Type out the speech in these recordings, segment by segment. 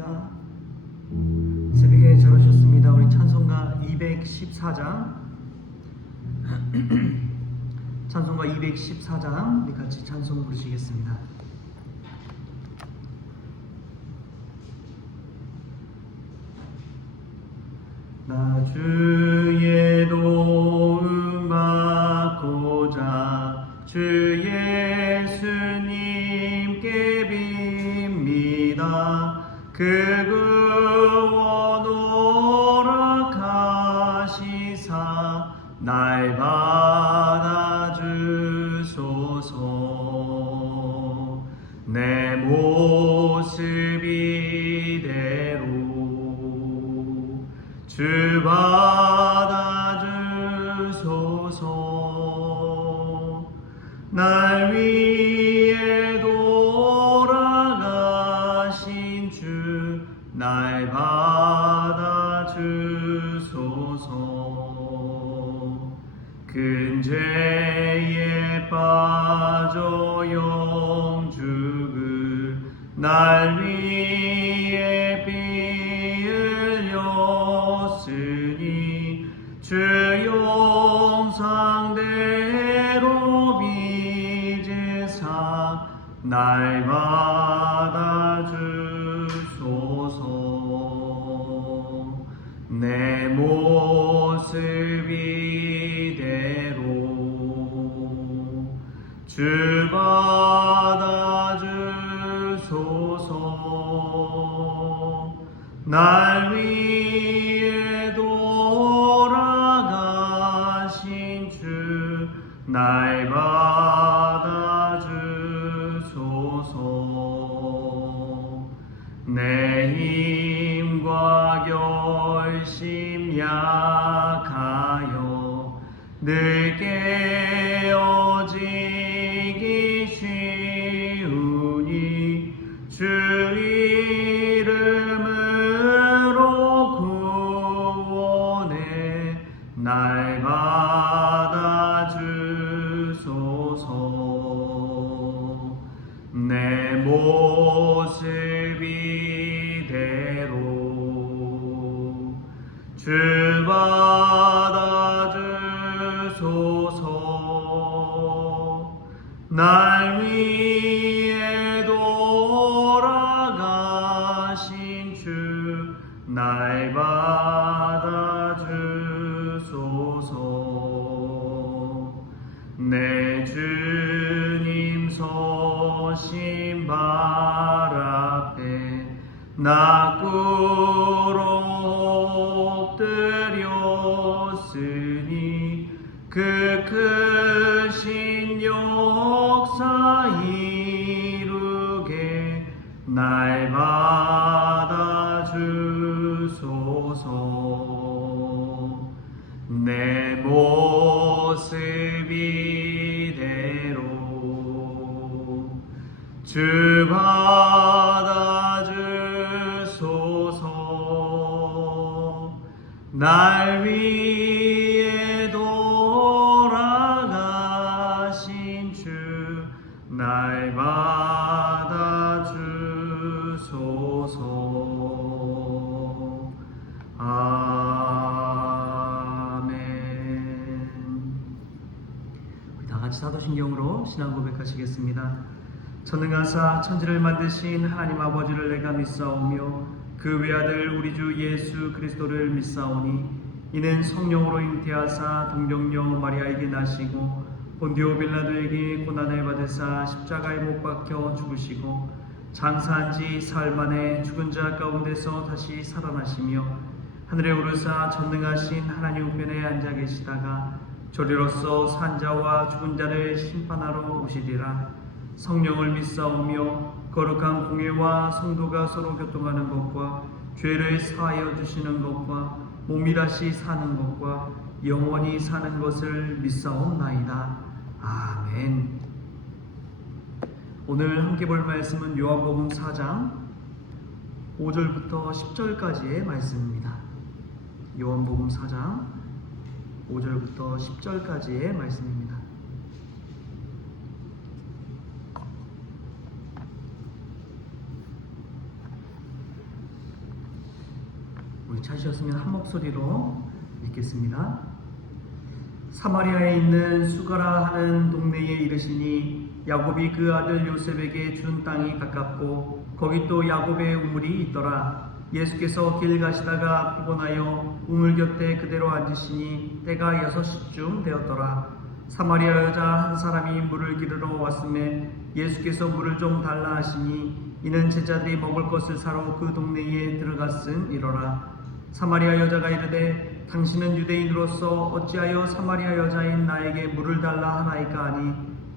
할렐루야. 새벽에 잘 오셨습니다. 우리 찬송가 214장 찬송가 214장 우리 같이 찬송 부르시겠습니다. 나 주의 도움 받고자 주 예수님께 빕니다. 그 구원 오락하시사 날 받아주소서. 내 모습 이대로 주 받아주소서. 날 위해 돌아가신 주 날 받아주소서. 큰 죄에 빠져 영죽을 날 위해 피 흘렸으니 주 용상대로 빚으사 날 받아주소서. 내 모습 이대로 주 받아주소서. 날 위해 돌아가신 주 날 받아주소서. 내 힘과 결심 약하여 늘 깨어지기 쉬우니 주 이름으로 구원해 날 받아주소서. 내 모습 이대로 주 받아주소서. 날 위해 돌아가신 주 날 받아주소서. 내 주님 서신 발 앞에 나 꿇어 엎드렸으니 그 크신 역사 이루게 날 받아주소서. 내 모습 이대로 주 받아주소서. 날 위해 돌아가신 주 날 받아주소서. 아멘. 우리 다 같이 사도신경으로 신앙 고백하시겠습니다. 전능하사 천지를 만드신 하나님 아버지를 내가 믿사오며 그 외아들 우리 주 예수 그리스도를 믿사오니 이는 성령으로 잉태하사 동정녀 마리아에게 나시고 본디오 빌라도에게 고난을 받으사 십자가에 못 박혀 죽으시고 장사한 지 사흘 만에 죽은 자 가운데서 다시 살아나시며 하늘에 오르사 전능하신 하나님 우편에 앉아 계시다가 저리로서 산자와 죽은 자를 심판하러 오시리라. 성령을 믿사오며 거룩한 공예와 성도가 서로 교통하는 것과 죄를 사하여 주시는 것과 몸이 다시 사는 것과 영원히 사는 것을 믿사옵나이다. 아멘. 오늘 함께 볼 말씀은 요한복음 4장 5절부터 10절까지의 말씀입니다. 요한복음 4장 5절부터 10절까지의 말씀입니다. 우리 찾으셨으면 한 목소리로 읽겠습니다. 사마리아에 있는 수가라 하는 동네에 이르시니 야곱이 그 아들 요셉에게 준 땅이 가깝고 거기 또 야곱의 우물이 있더라. 예수께서 길 가시다가 피곤하여 우물 곁에 그대로 앉으시니 때가 6시쯤 되었더라. 사마리아 여자 한 사람이 물을 기르러 왔음에 예수께서 물을 좀 달라 하시니 이는 제자들이 먹을 것을 사러 그 동네에 들어갔음이로라. 사마리아 여자가 이르되 당신은 유대인으로서 어찌하여 사마리아 여자인 나에게 물을 달라 하나이까 하니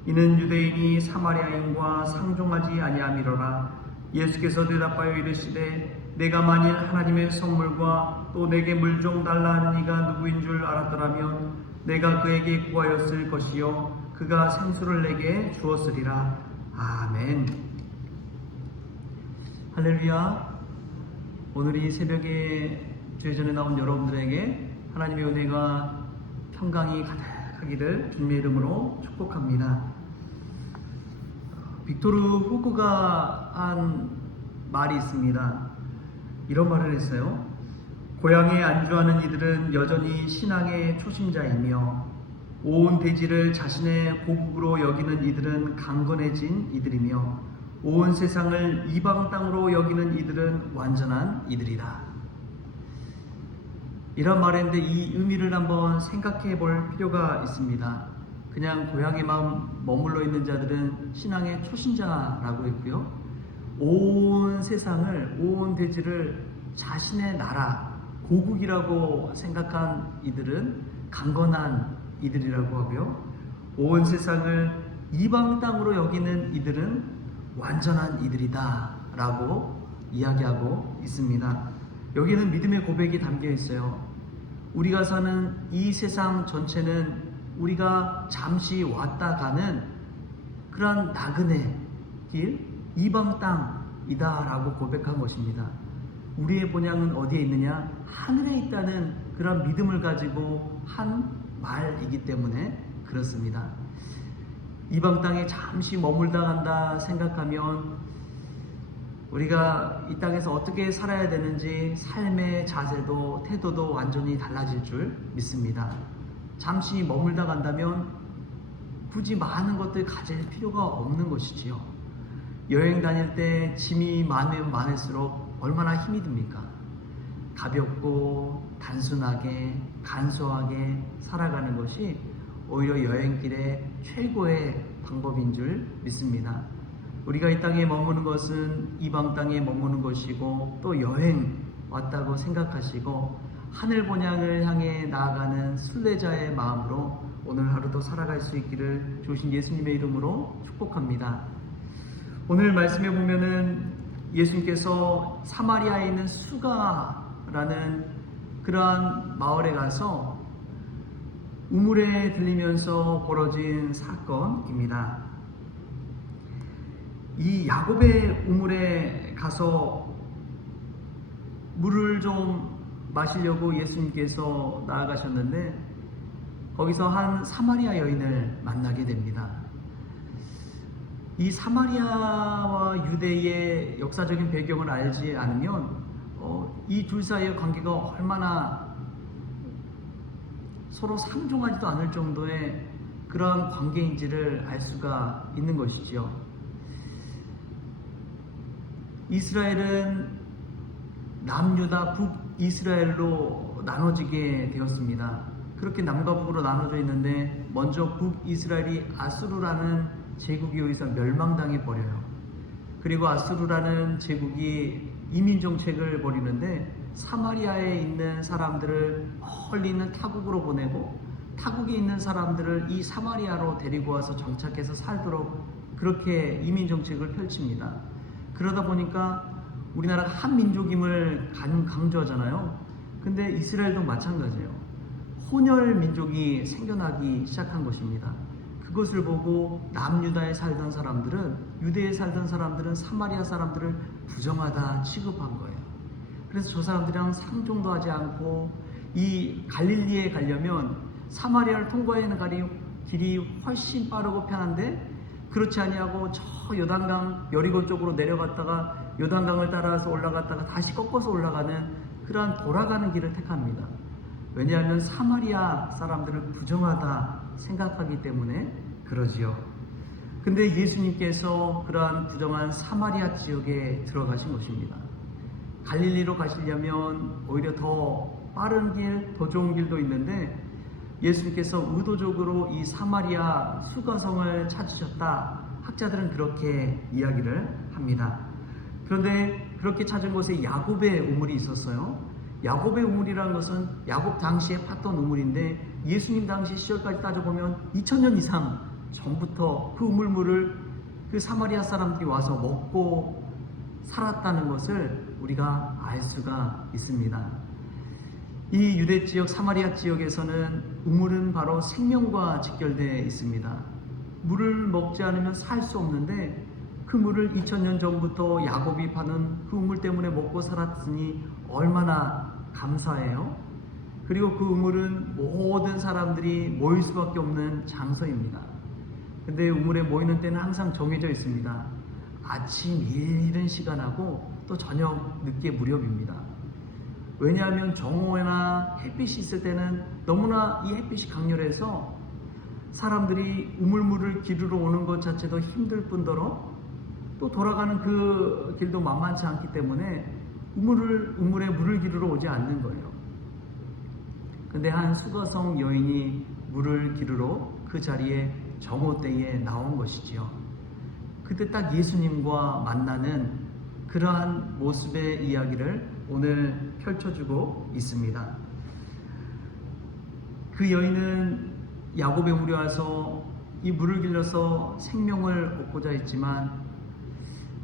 이는 유대인이 사마리아인과 상종하지 아니함이로라. 예수께서 대답하여 이르시되 내가 만일 하나님의 선물과 또 내게 물 좀 달라 하는 이가 누구인 줄 알았더라면 내가 그에게 구하였을 것이요 그가 생수를 내게 주었으리라. 아멘. 할렐루야. 오늘 이 새벽에 주의 전에 나온 여러분들에게 하나님의 은혜가 평강이 가득하기를 주님의 이름으로 축복합니다. 빅토르 후고가 한 말이 있습니다. 이런 말을 했어요. 고향에 안주하는 이들은 여전히 신앙의 초심자이며 온 대지를 자신의 고국으로 여기는 이들은 강건해진 이들이며 온 세상을 이방 땅으로 여기는 이들은 완전한 이들이라. 이런 말인데 이 의미를 한번 생각해 볼 필요가 있습니다. 그냥 고향의 마음 머물러 있는 자들은 신앙의 초신자라고 했고요. 온 세상을, 온 대지를 자신의 나라, 고국이라고 생각한 이들은 강건한 이들이라고 하고요. 온 세상을 이방 땅으로 여기는 이들은 완전한 이들이다 라고 이야기하고 있습니다. 여기는 믿음의 고백이 담겨 있어요. 우리가 사는 이 세상 전체는 우리가 잠시 왔다 가는 그러한 나그네 길, 이방 땅이다 라고 고백한 것입니다. 우리의 본향은 어디에 있느냐? 하늘에 있다는 그런 믿음을 가지고 한 말이기 때문에 그렇습니다. 이방 땅에 잠시 머물다 간다 생각하면 우리가 이 땅에서 어떻게 살아야 되는지 삶의 자세도 태도도 완전히 달라질 줄 믿습니다. 잠시 머물다 간다면 굳이 많은 것들 가질 필요가 없는 것이지요. 여행 다닐 때 짐이 많으면 많을수록 얼마나 힘이 듭니까? 가볍고 단순하게 간소하게 살아가는 것이 오히려 여행길의 최고의 방법인 줄 믿습니다. 우리가 이 땅에 머무는 것은 이방 땅에 머무는 것이고 또 여행 왔다고 생각하시고 하늘 본향을 향해 나아가는 순례자의 마음으로 오늘 하루도 살아갈 수 있기를 주신 예수님의 이름으로 축복합니다. 오늘 말씀에 보면은 예수님께서 사마리아에 있는 수가라는 그러한 마을에 가서 우물에 들리면서 벌어진 사건입니다. 이 야곱의 우물에 가서 물을 좀 마시려고 예수님께서 나아가셨는데 거기서 한 사마리아 여인을 만나게 됩니다. 이 사마리아와 유대의 역사적인 배경을 알지 않으면 이 둘 사이의 관계가 얼마나 서로 상종하지도 않을 정도의 그러한 관계인지를 알 수가 있는 것이지요. 이스라엘은 남유다 북이스라엘로 나눠지게 되었습니다. 그렇게 남과 북으로 나눠져 있는데 먼저 북이스라엘이 아수르라는 제국에 의해서 멸망당해 버려요. 그리고 아수르라는 제국이 이민 정책을 벌이는데 사마리아에 있는 사람들을 멀리 있는 타국으로 보내고 타국에 있는 사람들을 이 사마리아로 데리고 와서 정착해서 살도록 그렇게 이민 정책을 펼칩니다. 그러다 보니까 우리나라가 한민족임을 강조하잖아요. 근데 이스라엘도 마찬가지예요. 혼혈 민족이 생겨나기 시작한 것입니다. 그것을 보고 남유다에 살던 사람들은, 유대에 살던 사람들은 사마리아 사람들을 부정하다 취급한 거예요. 그래서 저 사람들이랑 상종도 하지 않고 이 갈릴리에 가려면 사마리아를 통과하는 길이 훨씬 빠르고 편한데 그렇지 아니하고 저 요단강 여리고 쪽으로 내려갔다가 요단강을 따라서 올라갔다가 다시 꺾어서 올라가는 그러한 돌아가는 길을 택합니다. 왜냐하면 사마리아 사람들을 부정하다 생각하기 때문에 그러지요. 근데 예수님께서 그러한 부정한 사마리아 지역에 들어가신 것입니다. 갈릴리로 가시려면 오히려 더 빠른 길, 더 좋은 길도 있는데 예수님께서 의도적으로 이 사마리아 수가성을 찾으셨다. 학자들은 그렇게 이야기를 합니다. 그런데 그렇게 찾은 곳에 야곱의 우물이 있었어요. 야곱의 우물이라는 것은 야곱 당시에 팠던 우물인데 예수님 당시 시절까지 따져보면 2000년 이상 전부터 그 우물물을 그 사마리아 사람들이 와서 먹고 살았다는 것을 우리가 알 수가 있습니다. 이 유대 지역 사마리아 지역에서는 우물은 바로 생명과 직결되어 있습니다. 물을 먹지 않으면 살 수 없는데 그 물을 2000년 전부터 야곱이 파는 그 우물 때문에 먹고 살았으니 얼마나 감사해요. 그리고 그 우물은 모든 사람들이 모일 수밖에 없는 장소입니다. 근데 우물에 모이는 때는 항상 정해져 있습니다. 아침 이른 시간하고 또 저녁 늦게 무렵입니다. 왜냐하면 정오나 햇빛이 있을 때는 너무나 이 햇빛이 강렬해서 사람들이 우물물을 기르러 오는 것 자체도 힘들 뿐더러 또 돌아가는 그 길도 만만치 않기 때문에 우물에 물을 기르러 오지 않는 거예요. 근데 한 수거성 여인이 물을 기르러 그 자리에 정오 때에 나온 것이지요. 그때 딱 예수님과 만나는 그러한 모습의 이야기를 오늘 펼쳐주고 있습니다. 그 여인은 야곱의 우물에 와서 이 물을 길러서 생명을 얻고자 했지만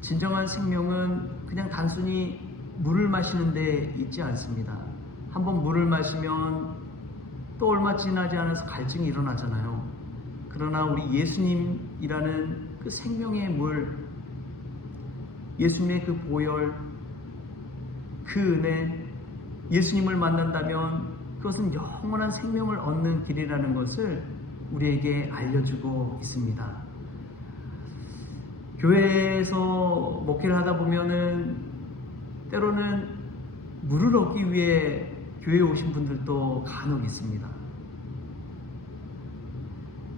진정한 생명은 그냥 단순히 물을 마시는 데 있지 않습니다. 한번 물을 마시면 또 얼마 지나지 않아서 갈증이 일어나잖아요. 그러나 우리 예수님이라는 그 생명의 물, 예수님의 그 보혈, 그 은혜, 예수님을 만난다면 그것은 영원한 생명을 얻는 길이라는 것을 우리에게 알려주고 있습니다. 교회에서 목회를 하다 보면은 때로는 물을 얻기 위해 교회에 오신 분들도 간혹 있습니다.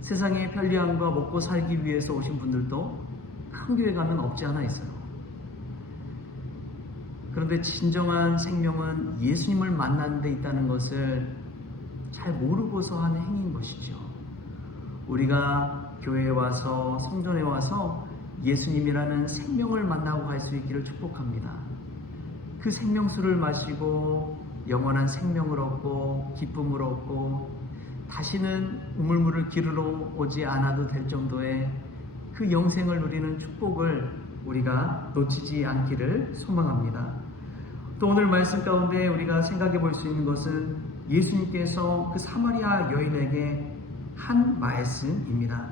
세상의 편리함과 먹고 살기 위해서 오신 분들도 큰 교회 가면 없지 않아 있어요. 그런데 진정한 생명은 예수님을 만나는 데 있다는 것을 잘 모르고서 하는 행위인 것이죠. 우리가 교회에 와서 성전에 와서 예수님이라는 생명을 만나고 갈 수 있기를 축복합니다. 그 생명수를 마시고 영원한 생명을 얻고 기쁨을 얻고 다시는 우물물을 기르러 오지 않아도 될 정도의 그 영생을 누리는 축복을 우리가 놓치지 않기를 소망합니다. 또 오늘 말씀 가운데 우리가 생각해 볼 수 있는 것은 예수님께서 그 사마리아 여인에게 한 말씀입니다.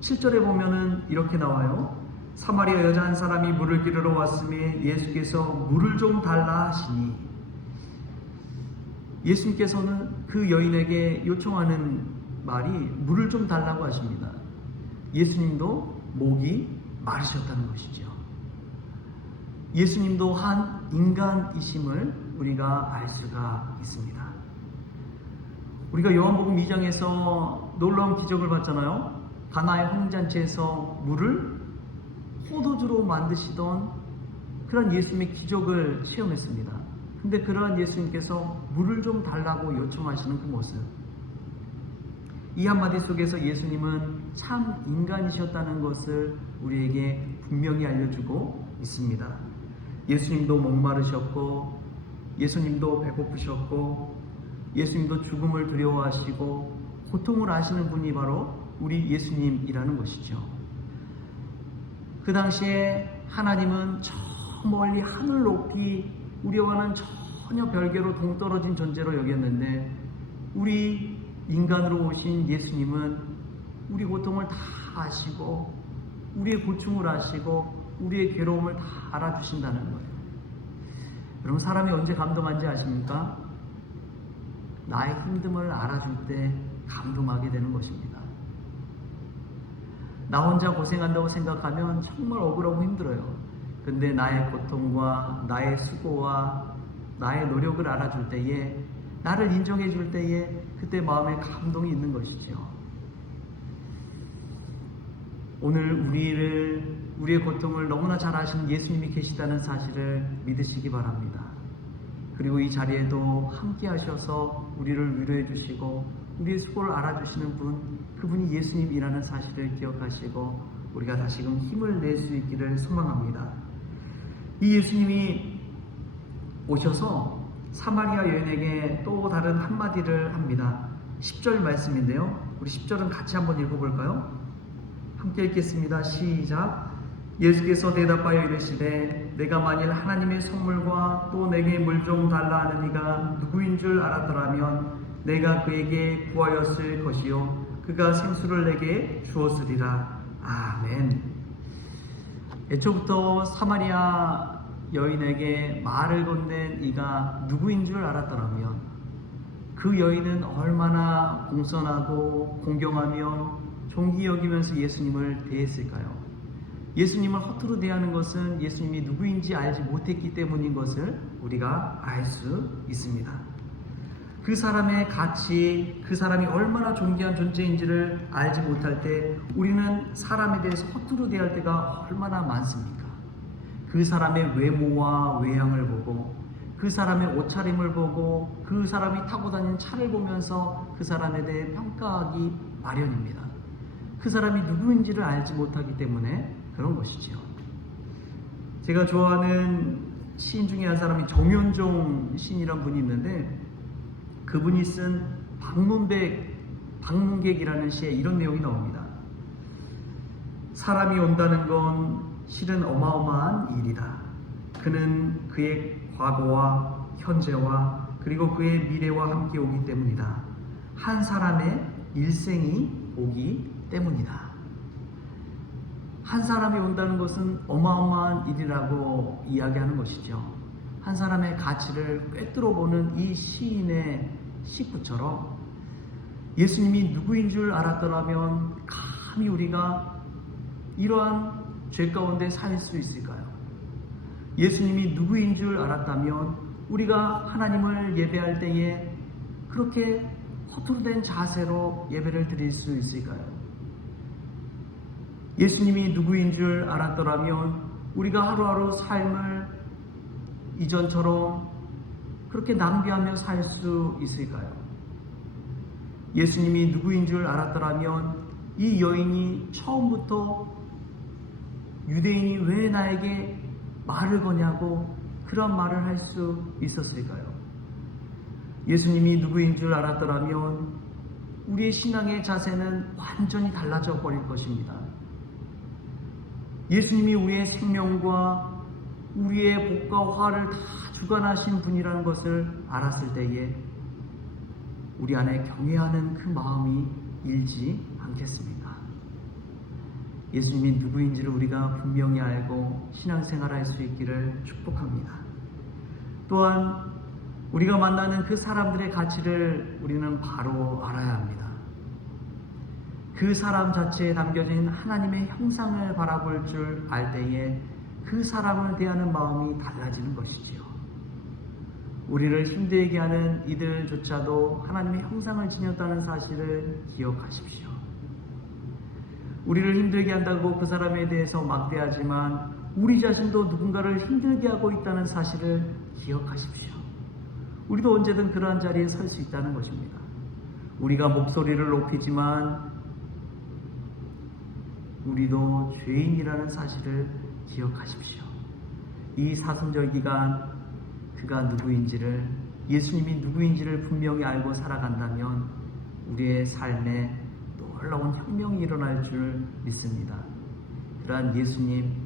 7절에 보면은 이렇게 나와요. 사마리아 여자 한 사람이 물을 기르러 왔음에 예수께서 물을 좀 달라 하시니, 예수님께서는 그 여인에게 요청하는 말이 물을 좀 달라고 하십니다. 예수님도 목이 마르셨다는 것이죠. 예수님도 한 인간이심을 우리가 알 수가 있습니다. 우리가 요한복음 2장에서 놀라운 기적을 봤잖아요. 가나의 혼인잔치에서 물을 포도주로 만드시던 그런 예수님의 기적을 체험했습니다. 근데 그러한 예수님께서 물을 좀 달라고 요청하시는 그 모습, 이 한마디 속에서 예수님은 참 인간이셨다는 것을 우리에게 분명히 알려주고 있습니다. 예수님도 목마르셨고, 예수님도 배고프셨고, 예수님도 죽음을 두려워하시고 고통을 아시는 분이 바로 우리 예수님이라는 것이죠. 그 당시에 하나님은 저 멀리 하늘 높이 우리와는 전혀 별개로 동떨어진 존재로 여겼는데, 우리 인간으로 오신 예수님은 우리 고통을 다 아시고 우리의 고충을 아시고 우리의 괴로움을 다 알아주신다는 거예요. 여러분, 사람이 언제 감동한지 아십니까? 나의 힘듦을 알아줄 때 감동하게 되는 것입니다. 나 혼자 고생한다고 생각하면 정말 억울하고 힘들어요. 근데 나의 고통과 나의 수고와 나의 노력을 알아줄 때에, 나를 인정해 줄 때에 그때 마음에 감동이 있는 것이죠. 오늘 우리의 고통을 너무나 잘 아시는 예수님이 계시다는 사실을 믿으시기 바랍니다. 그리고 이 자리에도 함께 하셔서 우리를 위로해 주시고 우리의 수고를 알아주시는 분, 그분이 예수님이라는 사실을 기억하시고 우리가 다시금 힘을 낼 수 있기를 소망합니다. 이 예수님이 오셔서 사마리아 여인에게 또 다른 한마디를 합니다. 10절 말씀인데요. 우리 10절은 같이 한번 읽어볼까요? 함께 읽겠습니다. 시작. 예수께서 대답하여 이르시되 내가 만일 하나님의 선물과 또 내게 물 좀 달라 하는 이가 누구인 줄 알았더라면 내가 그에게 구하였을 것이요 그가 생수를 내게 주었으리라. 아멘. 애초부터 사마리아 여인에게 말을 건넨 이가 누구인 줄 알았더라면 그 여인은 얼마나 공손하고 공경하며 존귀 여기면서 예수님을 대했을까요? 예수님을 허투루 대하는 것은 예수님이 누구인지 알지 못했기 때문인 것을 우리가 알 수 있습니다. 그 사람의 가치, 그 사람이 얼마나 존귀한 존재인지를 알지 못할 때 우리는 사람에 대해서 허투루 대할 때가 얼마나 많습니까? 그 사람의 외모와 외양을 보고 그 사람의 옷차림을 보고 그 사람이 타고 다니는 차를 보면서 그 사람에 대해 평가하기 마련입니다. 그 사람이 누구인지를 알지 못하기 때문에 그런 것이지요. 제가 좋아하는 시인 중에 한 사람이 정윤종 시인이라는 분이 있는데 그분이 쓴 방문객이라는 시에 이런 내용이 나옵니다. 사람이 온다는 건 실은 어마어마한 일이다. 그는 그의 과거와 현재와 그리고 그의 미래와 함께 오기 때문이다. 한 사람의 일생이 오기 때문이다. 한 사람이 온다는 것은 어마어마한 일이라고 이야기하는 것이죠. 한 사람의 가치를 꿰뚫어 보는 이 시인의 시구처럼 예수님이 누구인 줄 알았더라면 감히 우리가 이러한 죄 가운데 살 수 있을까요? 예수님이 누구인 줄 알았다면 우리가 하나님을 예배할 때에 그렇게 허투루 된 자세로 예배를 드릴 수 있을까요? 예수님이 누구인 줄 알았더라면 우리가 하루하루 삶을 이전처럼 그렇게 낭비하며 살 수 있을까요? 예수님이 누구인 줄 알았더라면 이 여인이 처음부터 유대인이 왜 나에게 말을 거냐고 그런 말을 할 수 있었을까요? 예수님이 누구인 줄 알았더라면 우리의 신앙의 자세는 완전히 달라져 버릴 것입니다. 예수님이 우리의 생명과 우리의 복과 화를 다 주관하신 분이라는 것을 알았을 때에 우리 안에 경외하는 그 마음이 일지 않겠습니까? 예수님이 누구인지를 우리가 분명히 알고 신앙생활할 수 있기를 축복합니다. 또한 우리가 만나는 그 사람들의 가치를 우리는 바로 알아야 합니다. 그 사람 자체에 담겨진 하나님의 형상을 바라볼 줄 알 때에 그 사람을 대하는 마음이 달라지는 것이지요. 우리를 힘들게 하는 이들조차도 하나님의 형상을 지녔다는 사실을 기억하십시오. 우리를 힘들게 한다고 그 사람에 대해서 막대하지만 우리 자신도 누군가를 힘들게 하고 있다는 사실을 기억하십시오. 우리도 언제든 그러한 자리에 설 수 있다는 것입니다. 우리가 목소리를 높이지만 우리도 죄인이라는 사실을 기억하십시오. 이 사순절 기간 그가 누구인지를, 예수님이 누구인지를 분명히 알고 살아간다면 우리의 삶에 놀라운 혁명이 일어날 줄 믿습니다. 그러한 예수님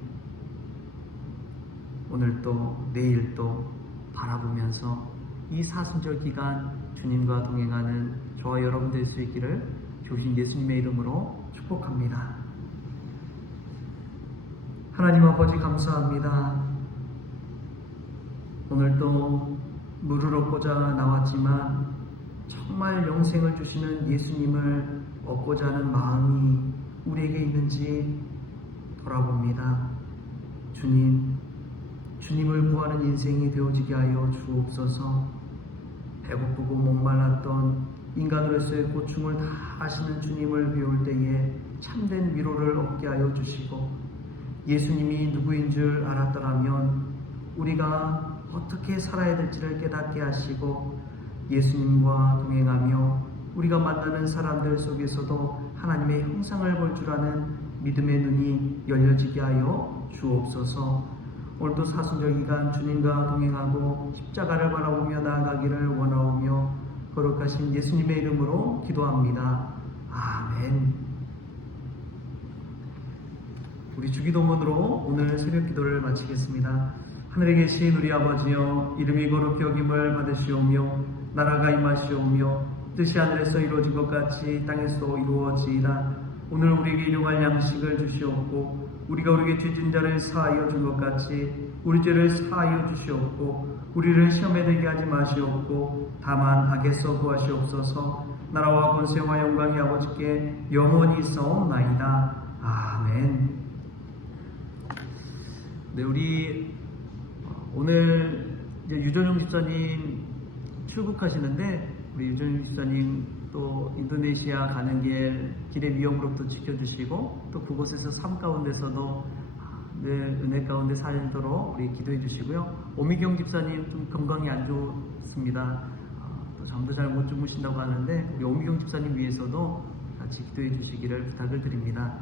오늘도 내일도 바라보면서 이 사순절 기간 주님과 동행하는 저와 여러분 될 수 있기를 주신 예수님의 이름으로 축복합니다. 하나님 아버지 감사합니다. 오늘도 물을 얻고자 나왔지만 정말 영생을 주시는 예수님을 얻고자 하는 마음이 우리에게 있는지 돌아봅니다. 주님 주님을 구하는 인생이 되어지게 하여 주옵소서. 배고프고 목말랐던 인간으로서의 고충을 다 아시는 주님을 배울 때에 참된 위로를 얻게 하여 주시고, 예수님이 누구인 줄 알았더라면 우리가 어떻게 살아야 될지를 깨닫게 하시고, 예수님과 동행하며 우리가 만나는 사람들 속에서도 하나님의 형상을 볼 줄 아는 믿음의 눈이 열려지게 하여 주옵소서. 오늘도 사순절 기간 주님과 동행하고 십자가를 바라보며 나아가기를 원하오며 거룩하신 예수님의 이름으로 기도합니다. 아멘. 우리 주기도문으로 오늘 새벽 기도를 마치겠습니다. 하늘에 계신 우리 아버지여, 이름이 거룩히 여김을 받으시오며 나라가 임하시오며 뜻이 하늘에서 이루어진 것 같이 땅에서 이루어지이다. 오늘 우리에게 일용할 양식을 주시옵고, 우리가 우리에게 죄진 자를 사하여 준 것 같이 우리 죄를 사하여 주시옵고, 우리를 시험에 들게 하지 마시옵고 다만 악에서 구하시옵소서. 나라와 권세와 영광이 아버지께 영원히 있사옵나이다. 아멘. 네, 우리 오늘 이제 유전용 집사님 출국하시는데, 우리 유전용 집사님 또 인도네시아 가는 길의 위험으로부터 지켜주시고, 또 그곳에서 삶 가운데서도 늘 은혜 가운데 살도록 우리 기도해 주시고요. 오미경 집사님 좀 건강이 안 좋습니다. 또 잠도 잘 못 주무신다고 하는데, 우리 오미경 집사님 위해서도 같이 기도해 주시기를 부탁을 드립니다.